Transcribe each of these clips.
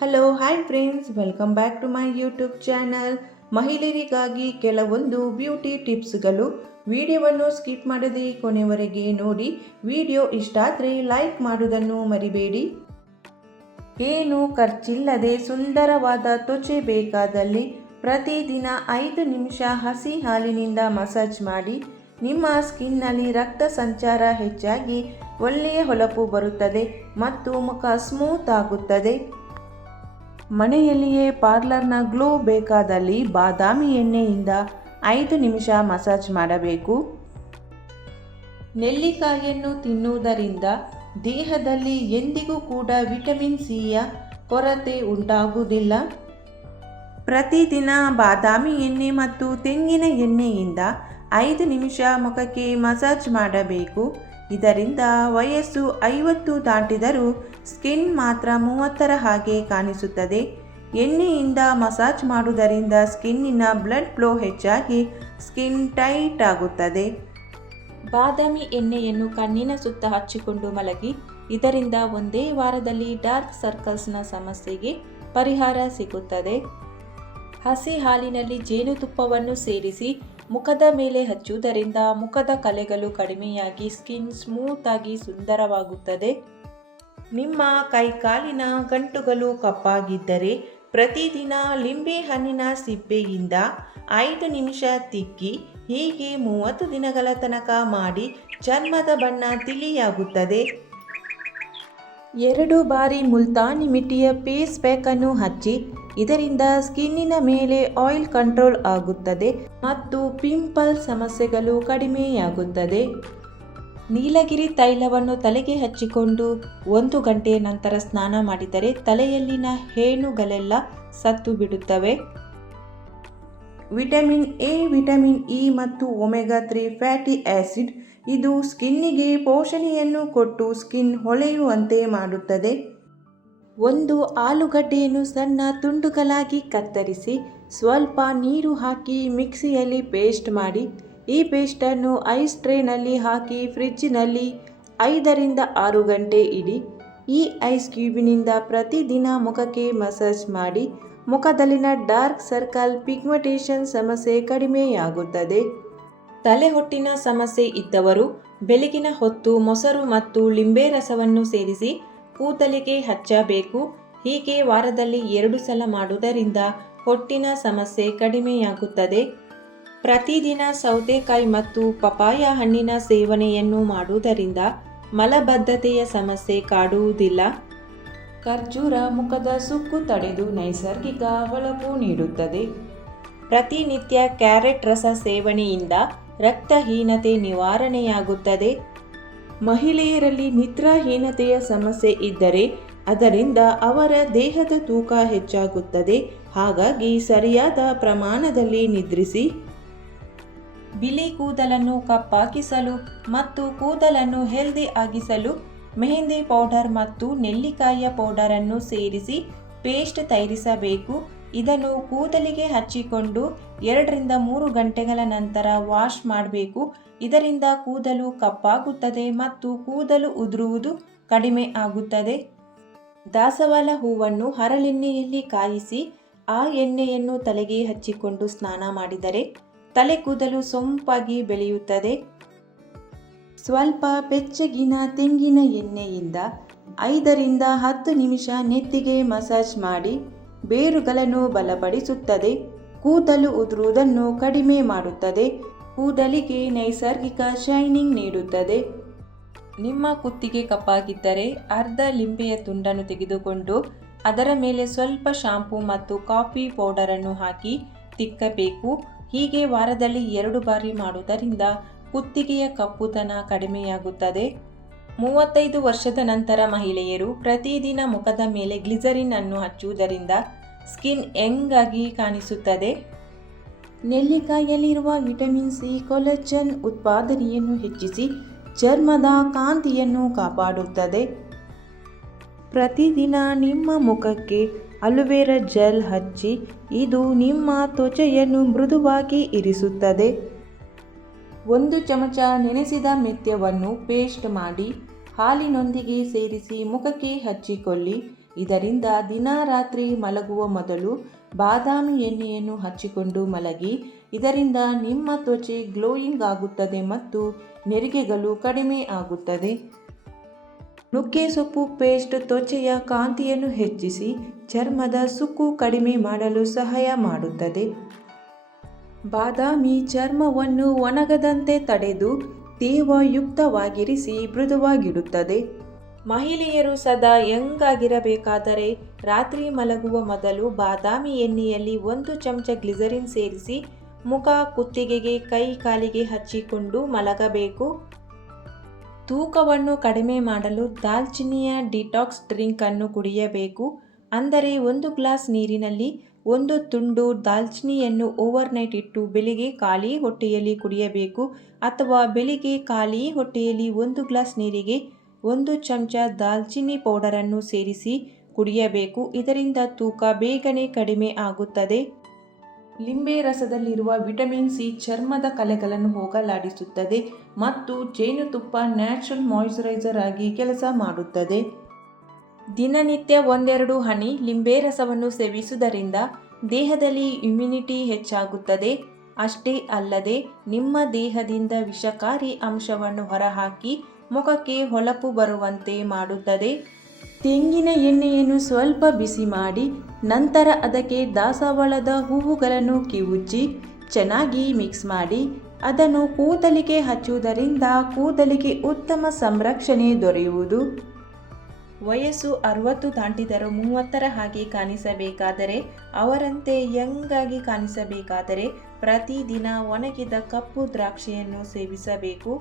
Hello hi friends, welcome back to my YouTube channel. ಮಹಿಳೆಯರಿಗಾಗಿ ಕೆಲವೊಂದು beauty ಟಿಪ್ಸ್ಗಳು. ವಿಡಿಯೋವನ್ನು skip ಮಾಡದೆ ಕೊನೆವರೆಗೆ ನೋಡಿ. ವಿಡಿಯೋ ಇಷ್ಟ ಆದರೆ ಲೈಕ್ ಮಾಡೋದನ್ನು ಮರಿಬೇಡಿ. ಏನು ಖರ್ಚಿಲ್ಲದೆ ಸುಂದರವಾದ ತ್ವಚೆ ಬೇಕಾದಲ್ಲಿ ಪ್ರತಿದಿನ 5 ನಿಮಿಷ ಹಸಿ ಹಾಲಿನಿಂದ ಮಸಾಜ್ ಮಾಡಿ. ನಿಮ್ಮ ಸ್ಕಿನ್ನಲ್ಲಿ ರಕ್ತ ಸಂಚಾರ ಹೆಚ್ಚಾಗಿ ಒಳ್ಳೆಯ ಹೊಳಪು ಬರುತ್ತದೆ ಮತ್ತು ಮುಖ ಸ್ಮೂತ್ ಆಗುತ್ತದೆ. ಮನೆಯಲ್ಲಿಯೇ ಪಾರ್ಲರ್ನ ಗ್ಲೋ ಬೇಕಾದಲ್ಲಿ ಬಾದಾಮಿ ಎಣ್ಣೆಯಿಂದ 5 ನಿಮಿಷ ಮಸಾಜ್ ಮಾಡಬೇಕು. ನೆಲ್ಲಿಕಾಯಿಯನ್ನು ತಿನ್ನುವುದರಿಂದ ದೇಹದಲ್ಲಿ ಎಂದಿಗೂ ಕೂಡ ವಿಟಮಿನ್ ಸಿಯ ಕೊರತೆ ಉಂಟಾಗುವುದಿಲ್ಲ. ಪ್ರತಿದಿನ ಬಾದಾಮಿ ಎಣ್ಣೆ ಮತ್ತು ತೆಂಗಿನ ಎಣ್ಣೆಯಿಂದ 5 ನಿಮಿಷ ಮುಖಕ್ಕೆ ಮಸಾಜ್ ಮಾಡಬೇಕು. ಇದರಿಂದ ವಯಸ್ಸು 50 ದಾಟಿದರೂ ಸ್ಕಿನ್ ಮಾತ್ರ 30ರ ಹಾಗೆ ಕಾಣಿಸುತ್ತದೆ. ಎಣ್ಣೆಯಿಂದ ಮಸಾಜ್ ಮಾಡುವುದರಿಂದ ಸ್ಕಿನ್ನಿನ ಬ್ಲಡ್ ಫ್ಲೋ ಹೆಚ್ಚಾಗಿ ಸ್ಕಿನ್ ಟೈಟ್ ಆಗುತ್ತದೆ. ಬಾದಾಮಿ ಎಣ್ಣೆಯನ್ನು ಕಣ್ಣಿನ ಸುತ್ತ ಹಚ್ಚಿಕೊಂಡು ಮಲಗಿ. ಇದರಿಂದ ಒಂದೇ ವಾರದಲ್ಲಿ ಡಾರ್ಕ್ ಸರ್ಕಲ್ಸ್ನ ಸಮಸ್ಯೆಗೆ ಪರಿಹಾರ ಸಿಗುತ್ತದೆ. ಹಸಿ ಹಾಲಿನಲ್ಲಿ ಜೇನುತುಪ್ಪವನ್ನು ಸೇರಿಸಿ ಮುಖದ ಮೇಲೆ ಹಚ್ಚುವುದರಿಂದ ಮುಖದ ಕಲೆಗಳು ಕಡಿಮೆಯಾಗಿ ಸ್ಕಿನ್ ಸ್ಮೂತ್ ಆಗಿ ಸುಂದರವಾಗುತ್ತದೆ. ನಿಮ್ಮ ಕೈಕಾಲಿನ ಗಂಟುಗಳು ಕಪ್ಪಾಗಿದ್ದರೆ ಪ್ರತಿದಿನ ಲಿಂಬೆ ಹಣ್ಣಿನ ಸಿಪ್ಪೆಯಿಂದ 5 ನಿಮಿಷ ತಿಕ್ಕಿ ಹೀಗೆ 30 ದಿನಗಳ ತನಕ ಮಾಡಿ ಚರ್ಮದ ಬಣ್ಣ ತಿಳಿಯಾಗುತ್ತದೆ. 2 ಬಾರಿ ಮುಲ್ತಾನಿ ಮಿಟ್ಟಿಯ ಫೇಸ್ ಪ್ಯಾಕನ್ನು ಹಚ್ಚಿ. ಇದರಿಂದ ಸ್ಕಿನ್ನಿನ ಮೇಲೆ ಆಯಿಲ್ ಕಂಟ್ರೋಲ್ ಆಗುತ್ತದೆ ಮತ್ತು ಪಿಂಪಲ್ ಸಮಸ್ಯೆಗಳು ಕಡಿಮೆಯಾಗುತ್ತದೆ. ನೀಲಗಿರಿ ತೈಲವನ್ನು ತಲೆಗೆ ಹಚ್ಚಿಕೊಂಡು 1 ಗಂಟೆಯ ನಂತರ ಸ್ನಾನ ಮಾಡಿದರೆ ತಲೆಯಲ್ಲಿನ ಹೇನುಗಳೆಲ್ಲ ಸತ್ತು ಬಿಡುತ್ತವೆ. ವಿಟಮಿನ್ ಎ, ವಿಟಮಿನ್ ಇ ಮತ್ತು ಒಮೆಗಾ 3 ಫ್ಯಾಟಿ ಆಸಿಡ್ ಇದು ಸ್ಕಿನ್ನಿಗೆ ಪೋಷಣೆಯನ್ನು ಕೊಟ್ಟು ಸ್ಕಿನ್ ಹೊಳೆಯುವಂತೆ ಮಾಡುತ್ತದೆ. 1 ಆಲೂಗಡ್ಡೆಯನ್ನು ಸಣ್ಣ ತುಂಡುಗಳಾಗಿ ಕತ್ತರಿಸಿ ಸ್ವಲ್ಪ ನೀರು ಹಾಕಿ ಮಿಕ್ಸಿಯಲ್ಲಿ ಪೇಸ್ಟ್ ಮಾಡಿ. ಈ ಪೇಸ್ಟನ್ನು ಐಸ್ ಟ್ರೇನಲ್ಲಿ ಹಾಕಿ ಫ್ರಿಡ್ಜ್ನಲ್ಲಿ 5ರಿಂದ 6 ಗಂಟೆ ಇಡಿ. ಈ ಐಸ್ ಕ್ಯೂಬಿನಿಂದ ಪ್ರತಿದಿನ ಮುಖಕ್ಕೆ ಮಸಾಜ್ ಮಾಡಿ. ಮುಖದಲ್ಲಿನ ಡಾರ್ಕ್ ಸರ್ಕಲ್, ಪಿಗ್ಮೆಂಟೇಷನ್ ಸಮಸ್ಯೆ ಕಡಿಮೆಯಾಗುತ್ತದೆ. ತಲೆಹೊಟ್ಟಿನ ಸಮಸ್ಯೆ ಇದ್ದವರು ಬೆಳಗಿನ ಹೊತ್ತು ಮೊಸರು ಮತ್ತು ಲಿಂಬೆ ರಸವನ್ನು ಸೇರಿಸಿ ಕೂದಲಿಗೆ ಹಚ್ಚಬೇಕು. ಹೀಗೆ ವಾರದಲ್ಲಿ 2 ಸಲ ಮಾಡುವುದರಿಂದ ಹೊಟ್ಟಿನ ಸಮಸ್ಯೆ ಕಡಿಮೆಯಾಗುತ್ತದೆ. ಪ್ರತಿದಿನ ಸೌತೆಕಾಯಿ ಮತ್ತು ಪಪಾಯ ಹಣ್ಣಿನ ಸೇವನೆಯನ್ನು ಮಾಡುವುದರಿಂದ ಮಲಬದ್ಧತೆಯ ಸಮಸ್ಯೆ ಕಾಡುವುದಿಲ್ಲ. ಖರ್ಜೂರ ಮುಖದ ಸುಕ್ಕು ತಡೆದು ನೈಸರ್ಗಿಕ ಹೊಳಪು ನೀಡುತ್ತದೆ. ಪ್ರತಿನಿತ್ಯ ಕ್ಯಾರೆಟ್ ರಸ ಸೇವನೆಯಿಂದ ರಕ್ತಹೀನತೆ ನಿವಾರಣೆಯಾಗುತ್ತದೆ. ಮಹಿಳೆಯರಲ್ಲಿ ನಿದ್ರಾಹೀನತೆಯ ಸಮಸ್ಯೆ ಇದ್ದರೆ ಅದರಿಂದ ಅವರ ದೇಹದ ತೂಕ ಹೆಚ್ಚಾಗುತ್ತದೆ. ಹಾಗಾಗಿ ಸರಿಯಾದ ಪ್ರಮಾಣದಲ್ಲಿ ನಿದ್ರಿಸಿ. ಬಿಳಿ ಕೂದಲನ್ನು ಕಪ್ಪಾಗಿಸಲು ಮತ್ತು ಕೂದಲನ್ನು ಹೆಲ್ದಿ ಆಗಿಸಲು ಮೆಹಂದಿ ಪೌಡರ್ ಮತ್ತು ನೆಲ್ಲಿಕಾಯಿಯ ಪೌಡರನ್ನು ಸೇರಿಸಿ ಪೇಸ್ಟ್ ತಯಾರಿಸಬೇಕು. ಇದನ್ನು ಕೂದಲಿಗೆ ಹಚ್ಚಿಕೊಂಡು 2ರಿಂದ 3 ಗಂಟೆಗಳ ನಂತರ ವಾಶ್ ಮಾಡಬೇಕು. ಇದರಿಂದ ಕೂದಲು ಕಪ್ಪಾಗುತ್ತದೆ ಮತ್ತು ಕೂದಲು ಉದುರುವುದು ಕಡಿಮೆ ಆಗುತ್ತದೆ. ದಾಸವಾಳ ಹೂವನ್ನು ಹರಳೆಣ್ಣೆಯಲ್ಲಿ ಕಾಯಿಸಿ ಆ ಎಣ್ಣೆಯನ್ನು ತಲೆಗೆ ಹಚ್ಚಿಕೊಂಡು ಸ್ನಾನ ಮಾಡಿದರೆ ತಲೆ ಕೂದಲು ಸೊಂಪಾಗಿ ಬೆಳೆಯುತ್ತದೆ. ಸ್ವಲ್ಪ ಬೆಚ್ಚಗಿನ ತೆಂಗಿನ ಎಣ್ಣೆಯಿಂದ 5ರಿಂದ 10 ನಿಮಿಷ ನೆತ್ತಿಗೆ ಮಸಾಜ್ ಮಾಡಿ. ಬೇರುಗಳನ್ನು ಬಲಪಡಿಸುತ್ತದೆ. ಕೂದಲು ಉದುರುವುದನ್ನು ಕಡಿಮೆ ಮಾಡುತ್ತದೆ. ಕೂದಲಿಗೆ ನೈಸರ್ಗಿಕ ಶೈನಿಂಗ್ ನೀಡುತ್ತದೆ. ನಿಮ್ಮ ಕುತ್ತಿಗೆ ಕಪ್ಪಾಗಿದ್ದರೆ ಅರ್ಧ ಲಿಂಬೆಯ ತುಂಡನ್ನು ತೆಗೆದುಕೊಂಡು ಅದರ ಮೇಲೆ ಸ್ವಲ್ಪ ಶಾಂಪೂ ಮತ್ತು ಕಾಫಿ ಪೌಡರನ್ನು ಹಾಕಿ ತಿಕ್ಕಬೇಕು. ಹೀಗೆ ವಾರದಲ್ಲಿ 2 ಬಾರಿ ಮಾಡುವುದರಿಂದ ಕುತ್ತಿಗೆಯ ಕಪ್ಪುತನ ಕಡಿಮೆಯಾಗುತ್ತದೆ. 35 ವರ್ಷದ ನಂತರ ಮಹಿಳೆಯರು ಪ್ರತಿದಿನ ಮುಖದ ಮೇಲೆ ಗ್ಲಿಸರಿನ್ ಅನ್ನು ಹಚ್ಚುವುದರಿಂದ ಸ್ಕಿನ್ ಯಂಗ್ ಆಗಿ ಕಾಣಿಸುತ್ತದೆ. ನೆಲ್ಲಿಕಾಯಿಯಲ್ಲಿರುವ ವಿಟಮಿನ್ ಸಿ ಕೊಲೆಜನ್ ಉತ್ಪಾದನೆಯನ್ನು ಹೆಚ್ಚಿಸಿ ಚರ್ಮದ ಕಾಂತಿಯನ್ನು ಕಾಪಾಡುತ್ತದೆ. ಪ್ರತಿದಿನ ನಿಮ್ಮ ಮುಖಕ್ಕೆ ಅಲೋವೆರಾ ಜೆಲ್ ಹಚ್ಚಿ. ಇದು ನಿಮ್ಮ ತ್ವಚೆಯನ್ನು ಮೃದುವಾಗಿ ಇರಿಸುತ್ತದೆ. 1 ಚಮಚ ನೆನೆಸಿದ ಮೆಂತ್ಯವನ್ನು ಪೇಸ್ಟ್ ಮಾಡಿ ಹಾಲಿನೊಂದಿಗೆ ಸೇರಿಸಿ ಮುಖಕ್ಕೆ ಹಚ್ಚಿಕೊಳ್ಳಿ. ಇದರಿಂದ ದಿನ ರಾತ್ರಿ ಮಲಗುವ ಮೊದಲು ಬಾದಾಮಿ ಎಣ್ಣೆಯನ್ನು ಹಚ್ಚಿಕೊಂಡು ಮಲಗಿ. ಇದರಿಂದ ನಿಮ್ಮ ತ್ವಚೆ ಗ್ಲೋಯಿಂಗ್ ಆಗುತ್ತದೆ ಮತ್ತು ನೆರಿಗೆಗಳು ಕಡಿಮೆ ಆಗುತ್ತದೆ. ನುಗ್ಗೆ ಸೊಪ್ಪು ಪೇಸ್ಟ್ ತ್ವಚೆಯ ಕಾಂತಿಯನ್ನು ಹೆಚ್ಚಿಸಿ ಚರ್ಮದ ಸುಕ್ಕು ಕಡಿಮೆ ಮಾಡಲು ಸಹಾಯ ಮಾಡುತ್ತದೆ. ಬಾದಾಮಿ ಚರ್ಮವನ್ನು ಒಣಗದಂತೆ ತಡೆದು ತೇವಯುಕ್ತವಾಗಿರಿಸಿ ಮೃದುವಾಗಿಡುತ್ತದೆ. ಮಹಿಳೆಯರು ಸದಾ ಯಂಗ್ ಆಗಿರಬೇಕಾದರೆ ರಾತ್ರಿ ಮಲಗುವ ಮೊದಲು ಬಾದಾಮಿ ಎಣ್ಣೆಯಲ್ಲಿ 1 ಚಮಚ ಗ್ಲಿಸರಿನ್ ಸೇರಿಸಿ ಮುಖ, ಕುತ್ತಿಗೆಗೆ, ಕೈ ಕಾಲಿಗೆ ಹಚ್ಚಿಕೊಂಡು ಮಲಗಬೇಕು. ತೂಕವನ್ನು ಕಡಿಮೆ ಮಾಡಲು ದಾಲ್ಚಿನ್ನಿಯ ಡಿಟಾಕ್ಸ್ ಡ್ರಿಂಕ್ ಅನ್ನು ಕುಡಿಯಬೇಕು. ಅಂದರೆ 1 ಗ್ಲಾಸ್ ನೀರಿನಲ್ಲಿ 1 ತುಂಡು ದಾಲ್ಚಿನ್ನಿಯನ್ನು ಓವರ್ನೈಟ್ ಇಟ್ಟು ಬೆಳಿಗ್ಗೆ ಖಾಲಿ ಹೊಟ್ಟೆಯಲ್ಲಿ ಕುಡಿಯಬೇಕು. ಅಥವಾ ಬೆಳಿಗ್ಗೆ ಖಾಲಿ ಹೊಟ್ಟೆಯಲ್ಲಿ 1 ಗ್ಲಾಸ್ ನೀರಿಗೆ 1 ಚಮಚ ದಾಲ್ಚಿನ್ನಿ ಪೌಡರನ್ನು ಸೇರಿಸಿ ಕುಡಿಯಬೇಕು. ಇದರಿಂದ ತೂಕ ಬೇಗನೆ ಕಡಿಮೆ ಆಗುತ್ತದೆ. ಲಿಂಬೆ ರಸದಲ್ಲಿರುವ ವಿಟಮಿನ್ ಸಿ ಚರ್ಮದ ಕಲೆಗಳನ್ನು ಹೋಗಲಾಡಿಸುತ್ತದೆ ಮತ್ತು ಜೇನುತುಪ್ಪ ನ್ಯಾಚುರಲ್ ಮಾಯಿಶ್ಚರೈಸರ್ ಆಗಿ ಕೆಲಸ ಮಾಡುತ್ತದೆ. ದಿನನಿತ್ಯ 1-2 ಹನಿ ಲಿಂಬೆ ರಸವನ್ನು ಸೇವಿಸುವುದರಿಂದ ದೇಹದಲ್ಲಿ ಇಮ್ಯುನಿಟಿ ಹೆಚ್ಚಾಗುತ್ತದೆ. ಅಷ್ಟೇ ಅಲ್ಲದೆ ನಿಮ್ಮ ದೇಹದಿಂದ ವಿಷಕಾರಿ ಅಂಶವನ್ನು ಹೊರಹಾಕಿ ಮುಖಕ್ಕೆ ಹೊಳಪು ಬರುವಂತೆ ಮಾಡುತ್ತದೆ. ತೆಂಗಿನ ಎಣ್ಣೆಯನ್ನು ಸ್ವಲ್ಪ ಬಿಸಿ ಮಾಡಿ ನಂತರ ಅದಕ್ಕೆ ದಾಸವಾಳದ ಹೂವುಗಳನ್ನು ಕಿವುಚಿ ಚೆನ್ನಾಗಿ ಮಿಕ್ಸ್ ಮಾಡಿ ಅದನ್ನು ಕೂದಲಿಗೆ ಹಚ್ಚುವುದರಿಂದ ಕೂದಲಿಗೆ ಉತ್ತಮ ಸಂರಕ್ಷಣೆ ದೊರೆಯುವುದು. ವಯಸ್ಸು 60 ದಾಟಿದರೂ 30ರ ಹಾಗೆ ಕಾಣಿಸಬೇಕಾದರೆ, ಅವರಂತೆ ಯಂಗ್ ಆಗಿ ಕಾಣಿಸಬೇಕಾದರೆ ಪ್ರತಿದಿನ ಒಣಗಿದ ಕಪ್ಪು ದ್ರಾಕ್ಷಿಯನ್ನು ಸೇವಿಸಬೇಕು.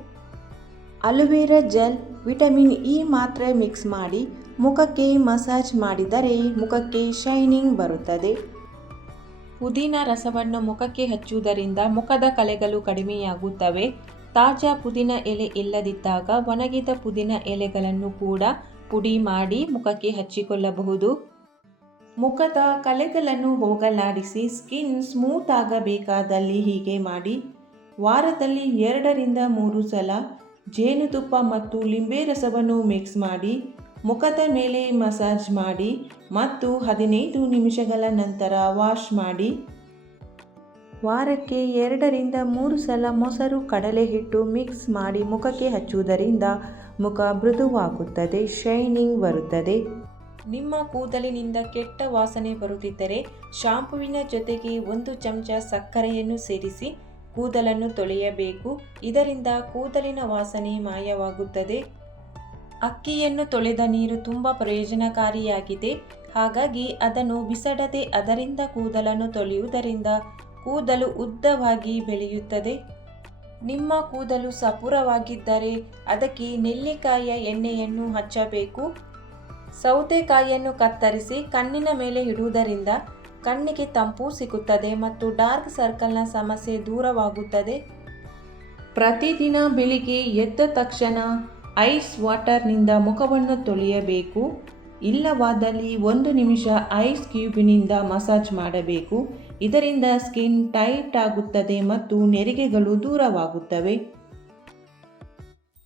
ಅಲೋವೆರಾ ಜೆಲ್, ವಿಟಮಿನ್ ಇ ಮಾತ್ರೆ ಮಿಕ್ಸ್ ಮಾಡಿ ಮುಖಕ್ಕೆ ಮಸಾಜ್ ಮಾಡಿದರೆ ಮುಖಕ್ಕೆ ಶೈನಿಂಗ್ ಬರುತ್ತದೆ. ಪುದೀನ ರಸವನ್ನು ಮುಖಕ್ಕೆ ಹಚ್ಚುವುದರಿಂದ ಮುಖದ ಕಲೆಗಳು ಕಡಿಮೆಯಾಗುತ್ತವೆ. ತಾಜಾ ಪುದೀನ ಎಲೆ ಇಲ್ಲದಿದ್ದಾಗ ಒಣಗಿದ ಪುದೀನ ಎಲೆಗಳನ್ನು ಕೂಡ ಪುಡಿ ಮಾಡಿ ಮುಖಕ್ಕೆ ಹಚ್ಚಿಕೊಳ್ಳಬಹುದು. ಮುಖದ ಕಲೆಗಳನ್ನು ಹೋಗಲಾಡಿಸಿ ಸ್ಕಿನ್ ಸ್ಮೂತ್ ಆಗಬೇಕಾದಲ್ಲಿ ಹೀಗೆ ಮಾಡಿ. ವಾರದಲ್ಲಿ 2ರಿಂದ 3 ಸಲ ಜೇನುತುಪ್ಪ ಮತ್ತು ಲಿಂಬೆ ರಸವನ್ನು ಮಿಕ್ಸ್ ಮಾಡಿ ಮುಖದ ಮೇಲೆ ಮಸಾಜ್ ಮಾಡಿ ಮತ್ತು 15 ನಿಮಿಷಗಳ ನಂತರ ವಾಶ್ ಮಾಡಿ. ವಾರಕ್ಕೆ 2ರಿಂದ 3 ಸಲ ಮೊಸರು ಕಡಲೆ ಹಿಟ್ಟು ಮಿಕ್ಸ್ ಮಾಡಿ ಮುಖಕ್ಕೆ ಹಚ್ಚುವುದರಿಂದ ಮುಖ ಮೃದುವಾಗುತ್ತದೆ, ಶೈನಿಂಗ್ ಬರುತ್ತದೆ. ನಿಮ್ಮ ಕೂದಲಿನಿಂದ ಕೆಟ್ಟ ವಾಸನೆ ಬರುತ್ತಿದ್ದರೆ ಶಾಂಪುವಿನ ಜೊತೆಗೆ 1 ಚಮಚ ಸಕ್ಕರೆಯನ್ನು ಸೇರಿಸಿ ಕೂದಲನ್ನು ತೊಳೆಯಬೇಕು. ಇದರಿಂದ ಕೂದಲಿನ ವಾಸನೆ ಮಾಯವಾಗುತ್ತದೆ. ಅಕ್ಕಿಯನ್ನು ತೊಳೆದ ನೀರು ತುಂಬ ಪ್ರಯೋಜನಕಾರಿಯಾಗಿದೆ. ಹಾಗಾಗಿ ಅದನ್ನು ಬಿಸಾಡದೆ ಅದರಿಂದ ಕೂದಲನ್ನು ತೊಳೆಯುವುದರಿಂದ ಕೂದಲು ಉದ್ದವಾಗಿ ಬೆಳೆಯುತ್ತದೆ. ನಿಮ್ಮ ಕೂದಲು ಸಪೂರವಾಗಿದ್ದರೆ ಅದಕ್ಕೆ ನೆಲ್ಲಿಕಾಯಿಯ ಎಣ್ಣೆಯನ್ನು ಹಚ್ಚಬೇಕು. ಸೌತೆಕಾಯಿಯನ್ನು ಕತ್ತರಿಸಿ ಕಣ್ಣಿನ ಮೇಲೆ ಇಡುವುದರಿಂದ ಕಣ್ಣಿಗೆ ತಂಪು ಸಿಗುತ್ತದೆ ಮತ್ತು ಡಾರ್ಕ್ ಸರ್ಕಲ್ನ ಸಮಸ್ಯೆ ದೂರವಾಗುತ್ತದೆ. ಪ್ರತಿದಿನ ಬೆಳಿಗ್ಗೆ ಎದ್ದ ತಕ್ಷಣ ಐಸ್ ವಾಟರ್ನಿಂದ ಮುಖವನ್ನು ತೊಳೆಯಬೇಕು. ಇಲ್ಲವಾದಲ್ಲಿ 1 ನಿಮಿಷ ಐಸ್ ಕ್ಯೂಬ್ನಿಂದ ಮಸಾಜ್ ಮಾಡಬೇಕು. ಇದರಿಂದ ಸ್ಕಿನ್ ಟೈಟ್ ಆಗುತ್ತದೆ ಮತ್ತು ನೆರಿಗೆಗಳು ದೂರವಾಗುತ್ತವೆ.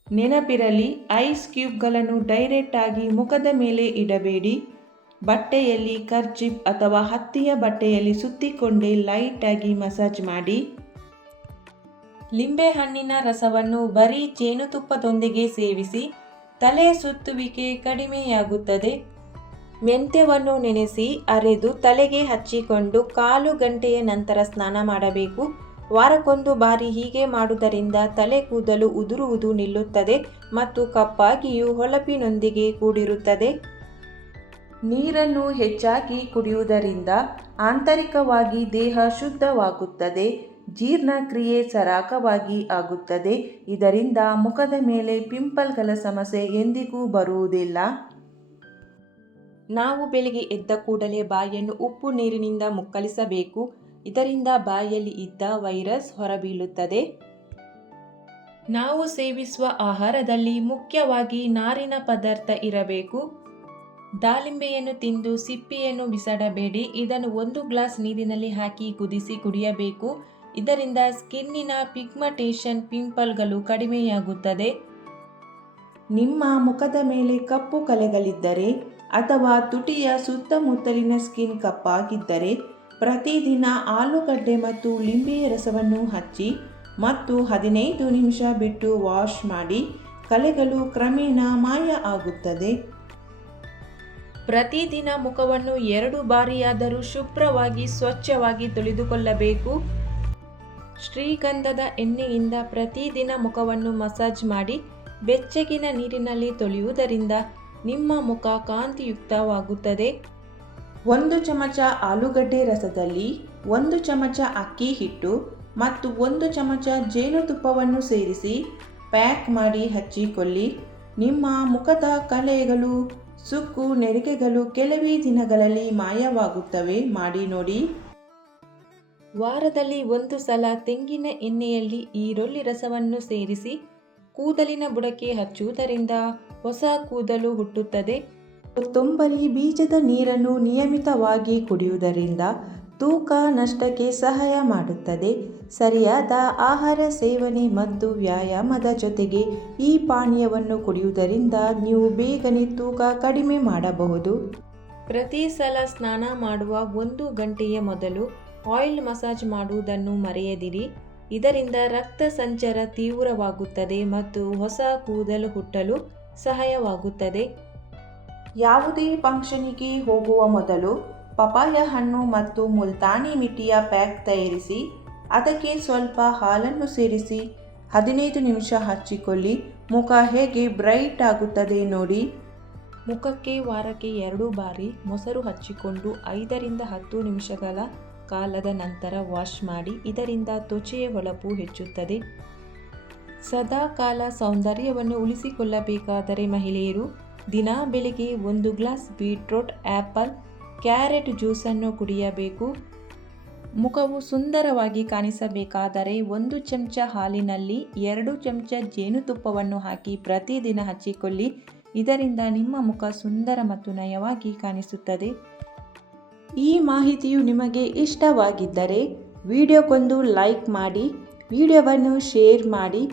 ನೆನಪಿರಲಿ, ಐಸ್ ಕ್ಯೂಬ್ಗಳನ್ನು ಡೈರೆಕ್ಟ್ ಆಗಿ ಮುಖದ ಮೇಲೆ ಇಡಬೇಡಿ. ಬಟ್ಟೆಯಲ್ಲಿ ಕರ್ಚಿಪ್ ಅಥವಾ ಹತ್ತಿಯ ಬಟ್ಟೆಯಲ್ಲಿ ಸುತ್ತಿಕೊಂಡೇ ಲೈಟ್ ಆಗಿ ಮಸಾಜ್ ಮಾಡಿ. ಲಿಂಬೆಹಣ್ಣಿನ ರಸವನ್ನು ಬರೀ ಜೇನುತುಪ್ಪದೊಂದಿಗೆ ಸೇವಿಸಿ ತಲೆ ಸುತ್ತುವಿಕೆ ಕಡಿಮೆಯಾಗುತ್ತದೆ. ಮೆಂತ್ಯವನ್ನು ನೆನೆಸಿ ಅರೆದು ತಲೆಗೆ ಹಚ್ಚಿಕೊಂಡು 1/4 ಗಂಟೆಯ ನಂತರ ಸ್ನಾನ ಮಾಡಬೇಕು. ವಾರಕ್ಕೊಂದು ಬಾರಿ ಹೀಗೆ ಮಾಡುವುದರಿಂದ ತಲೆ ಕೂದಲು ಉದುರುವುದು ನಿಲ್ಲುತ್ತದೆ ಮತ್ತು ಕಪ್ಪಾಗಿಯೂ ಹೊಳಪಿನೊಂದಿಗೆ ಕೂಡಿರುತ್ತದೆ. ನೀರನ್ನು ಹೆಚ್ಚಾಗಿ ಕುಡಿಯುವುದರಿಂದ ಆಂತರಿಕವಾಗಿ ದೇಹ ಶುದ್ಧವಾಗುತ್ತದೆ, ಜೀರ್ಣಕ್ರಿಯೆ ಸರಾಗವಾಗಿ ಆಗುತ್ತದೆ. ಇದರಿಂದ ಮುಖದ ಮೇಲೆ ಪಿಂಪಲ್ಗಳ ಸಮಸ್ಯೆ ಎಂದಿಗೂ ಬರುವುದಿಲ್ಲ. ನಾವು ಬೆಳಿಗ್ಗೆ ಎದ್ದ ಕೂಡಲೇ ಬಾಯನ್ನು ಉಪ್ಪು ನೀರಿನಿಂದ ಮುಕ್ಕಳಿಸಬೇಕು. ಇದರಿಂದ ಬಾಯಲ್ಲಿ ಇದ್ದ ವೈರಸ್ ಹೊರಬೀಳುತ್ತದೆ. ನಾವು ಸೇವಿಸುವ ಆಹಾರದಲ್ಲಿ ಮುಖ್ಯವಾಗಿ ನಾರಿನ ಪದಾರ್ಥ ಇರಬೇಕು. ದಾಳಿಂಬೆಯನ್ನು ತಿಂದು ಸಿಪ್ಪೆಯನ್ನು ಬಿಸಾಡಬೇಡಿ. ಇದನ್ನು 1 ಗ್ಲಾಸ್ ನೀರಿನಲ್ಲಿ ಹಾಕಿ ಕುದಿಸಿ ಕುಡಿಯಬೇಕು. ಇದರಿಂದ ಸ್ಕಿನ್ನಿನ ಪಿಗ್ಮೆಂಟೇಷನ್, ಪಿಂಪಲ್ಗಳು ಕಡಿಮೆಯಾಗುತ್ತದೆ. ನಿಮ್ಮ ಮುಖದ ಮೇಲೆ ಕಪ್ಪು ಕಲೆಗಳಿದ್ದರೆ ಅಥವಾ ತುಟಿಯ ಸುತ್ತಮುತ್ತಲಿನ ಸ್ಕಿನ್ ಕಪ್ಪಾಗಿದ್ದರೆ ಪ್ರತಿದಿನ ಆಲೂಗಡ್ಡೆ ಮತ್ತು ಲಿಂಬೆಯ ರಸವನ್ನು ಹಚ್ಚಿ ಮತ್ತು 15 ನಿಮಿಷ ಬಿಟ್ಟು ವಾಶ್ ಮಾಡಿ ಕಲೆಗಳು ಕ್ರಮೇಣ ಮಾಯ ಆಗುತ್ತದೆ. ಪ್ರತಿದಿನ ಮುಖವನ್ನು 2 ಬಾರಿಯಾದರೂ ಶುಭ್ರವಾಗಿ ಸ್ವಚ್ಛವಾಗಿ ತೊಳೆದುಕೊಳ್ಳಬೇಕು. ಶ್ರೀಗಂಧದ ಎಣ್ಣೆಯಿಂದ ಪ್ರತಿದಿನ ಮುಖವನ್ನು ಮಸಾಜ್ ಮಾಡಿ ಬೆಚ್ಚಗಿನ ನೀರಿನಲ್ಲಿ ತೊಳೆಯುವುದರಿಂದ ನಿಮ್ಮ ಮುಖ ಕಾಂತಿಯುಕ್ತವಾಗುತ್ತದೆ. 1 ಚಮಚ ಆಲೂಗಡ್ಡೆ ರಸದಲ್ಲಿ 1 ಚಮಚ ಅಕ್ಕಿ ಹಿಟ್ಟು ಮತ್ತು 1 ಚಮಚ ಜೇನುತುಪ್ಪವನ್ನು ಸೇರಿಸಿ ಪ್ಯಾಕ್ ಮಾಡಿ ಹಚ್ಚಿಕೊಳ್ಳಿ. ನಿಮ್ಮ ಮುಖದ ಕಲೆಗಳು, ಸುಕ್ಕು, ನೆರಿಗೆಗಳು ಕೆಲವೇ ದಿನಗಳಲ್ಲಿ ಮಾಯವಾಗುತ್ತವೆ. ಮಾಡಿ ನೋಡಿ. ವಾರದಲ್ಲಿ 1 ಸಲ ತೆಂಗಿನ ಎಣ್ಣೆಯಲ್ಲಿ ಈರುಳ್ಳಿ ರಸವನ್ನು ಸೇರಿಸಿ ಕೂದಲಿನ ಬುಡಕ್ಕೆ ಹಚ್ಚುವುದರಿಂದ ಹೊಸ ಕೂದಲು ಹುಟ್ಟುತ್ತದೆ. ಕೊತ್ತಂಬರಿ ಬೀಜದ ನೀರನ್ನು ನಿಯಮಿತವಾಗಿ ಕುಡಿಯುವುದರಿಂದ ತೂಕ ನಷ್ಟಕ್ಕೆ ಸಹಾಯ ಮಾಡುತ್ತದೆ. ಸರಿಯಾದ ಆಹಾರ ಸೇವನೆ ಮತ್ತು ವ್ಯಾಯಾಮದ ಜೊತೆಗೆ ಈ ಪಾನೀಯವನ್ನು ಕುಡಿಯುವುದರಿಂದ ನೀವು ಬೇಗನೆ ತೂಕ ಕಡಿಮೆ ಮಾಡಬಹುದು. ಪ್ರತಿ ಸಲ ಸ್ನಾನ ಮಾಡುವ 1 ಗಂಟೆಯ ಮೊದಲು ಆಯಿಲ್ ಮಸಾಜ್ ಮಾಡುವುದನ್ನು ಮರೆಯದಿರಿ. ಇದರಿಂದ ರಕ್ತ ಸಂಚಾರ ತೀವ್ರವಾಗುತ್ತದೆ ಮತ್ತು ಹೊಸ ಕೂದಲು ಹುಟ್ಟಲು ಸಹಾಯವಾಗುತ್ತದೆ. ಯಾವುದೇ ಫಂಕ್ಷನಿಗೆ ಹೋಗುವ ಮೊದಲು ಪಪಾಯ ಹಣ್ಣು ಮತ್ತು ಮುಲ್ತಾನಿ ಮಿಟ್ಟಿಯ ಪ್ಯಾಕ್ ತಯಾರಿಸಿ ಅದಕ್ಕೆ ಸ್ವಲ್ಪ ಹಾಲನ್ನು ಸೇರಿಸಿ 15 ನಿಮಿಷ ಹಚ್ಚಿಕೊಳ್ಳಿ. ಮುಖ ಹೇಗೆ ಬ್ರೈಟ್ ಆಗುತ್ತದೆ ನೋಡಿ. ಮುಖಕ್ಕೆ ವಾರಕ್ಕೆ 2 ಬಾರಿ ಮೊಸರು ಹಚ್ಚಿಕೊಂಡು 5 ರಿಂದ 10 ನಿಮಿಷಗಳ ಕಾಲದ ನಂತರ ವಾಶ್ ಮಾಡಿ. ಇದರಿಂದ ತ್ವಚೆಯ ಹೊಳಪು ಹೆಚ್ಚುತ್ತದೆ. ಸದಾ ಕಾಲ ಸೌಂದರ್ಯವನ್ನು ಉಳಿಸಿಕೊಳ್ಳಬೇಕಾದರೆ ಮಹಿಳೆಯರು ದಿನ ಬೆಳಿಗ್ಗೆ 1 ಗ್ಲಾಸ್ ಬೀಟ್ರೂಟ್, ಆ್ಯಪಲ್, ಕ್ಯಾರೆಟ್ ಜ್ಯೂಸನ್ನು ಕುಡಿಯಬೇಕು. ಮುಖವು ಸುಂದರವಾಗಿ ಕಾಣಿಸಬೇಕಾದರೆ 1 ಚಮಚ ಹಾಲಿನಲ್ಲಿ 2 ಚಮಚ ಜೇನುತುಪ್ಪವನ್ನು ಹಾಕಿ ಪ್ರತಿದಿನ ಹಚ್ಚಿಕೊಳ್ಳಿ. ಇದರಿಂದ ನಿಮ್ಮ ಮುಖ ಸುಂದರ ಮತ್ತು ನಯವಾಗಿ ಕಾಣಿಸುತ್ತದೆ. ಈ ಮಾಹಿತಿಯು ನಿಮಗೆ ಇಷ್ಟವಾಗಿದ್ದರೆ ವಿಡಿಯೋಗೊಂದು ಲೈಕ್ ಮಾಡಿ, ವಿಡಿಯೋವನ್ನು ಶೇರ್ ಮಾಡಿ,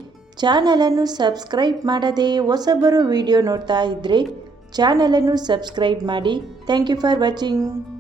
ಚಾನಲನ್ನು ಸಬ್ಸ್ಕ್ರೈಬ್ ಮಾಡದೆ ಹೊಸಬರು ವಿಡಿಯೋ ನೋಡ್ತಾ ಇದ್ದರೆ ಚಾನಲನ್ನು ಸಬ್ಸ್ಕ್ರೈಬ್ ಮಾಡಿ. Thank you for watching.